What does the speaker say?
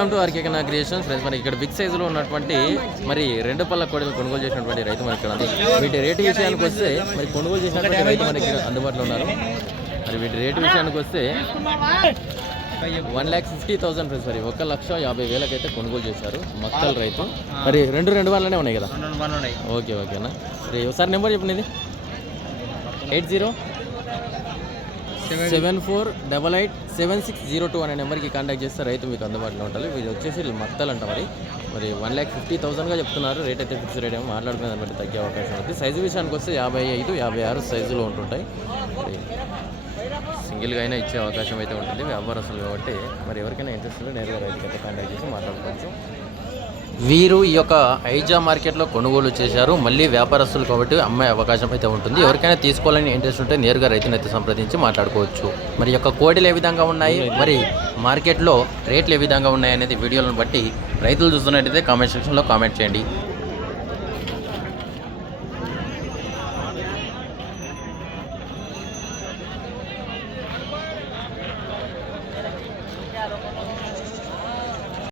Welcome to ఆర్కేకనా creations. Friends మరి ఇక్కడ బిగ్ సైజులో ఉన్నటువంటి మరి రెండు పళ్ళ కోడలు కొనుగోలు చేసినటువంటి రైతు మనకి ఇక్కడ వీటి రేటు విషయానికి వస్తే మరి కొనుగోలు చేసినటువంటి రైతు మనకి ఇక్కడ అందుబాటులో ఉన్నారు. మరి వీటి రేటు విషయానికి వస్తే one lakh fifty thousand friends మరి ఒక లక్ష యాభై వేలకైతే కొనుగోలు చేశారు మక్కల్ రైతు. మరి రెండు రెండు వాళ్ళనే ఉన్నాయి కదా? ఓకే ఓకేనా? మరి ఒకసారి నెంబర్ చెప్పండి ఇది. Eight zero seven four double eight seven six zero two అనే నెంబర్కి కాంటాక్ట్ చేస్తే రైతు మీకు అందుబాటులో ఉంటుంది. వీళ్ళు వచ్చేసి వీళ్ళు అంట మరి. మరి వన్ ల్యాక్ ఫిఫ్టీ థౌసండ్గా చెప్తున్నారు. రేట్ అయితే ఫిక్స్ రేట్ ఏమో మాట్లాడుకునే దాన్ని బట్టి తగ్గే అవకాశం ఉంది. సైజు విషయానికి వస్తే యాభై ఐదు యాభై ఆరు సైజులో ఉంటుంటాయి. మరి సింగిల్గా అయినా ఇచ్చే అవకాశం అయితే ఉంటుంది. వ్యాపారస్తులు కాబట్టి మరి ఎవరికైనా ఇంట్రెస్ట్ నేరుగా రైతుకి అయితే కాంటాక్ట్ చేసి మాట్లాడుకోవచ్చు. వీరు ఈ యొక్క ఐజా మార్కెట్లో కొనుగోలు చేశారు. మళ్ళీ వ్యాపారస్తులు కాబట్టి అమ్మే అవకాశం అయితే ఉంటుంది. ఎవరికైనా తీసుకోవాలని ఇంట్రెస్ట్ ఉంటే నేరుగా రైతుని అయితే సంప్రదించి మాట్లాడుకోవచ్చు. మరి యొక్క కోడిలు ఏ విధంగా ఉన్నాయి? మరి మార్కెట్లో రేట్లు ఏ విధంగా ఉన్నాయి అనేది వీడియోలను బట్టి రైతులు చూస్తున్నట్టయితే కామెంట్ సెక్షన్లో కామెంట్ చేయండి.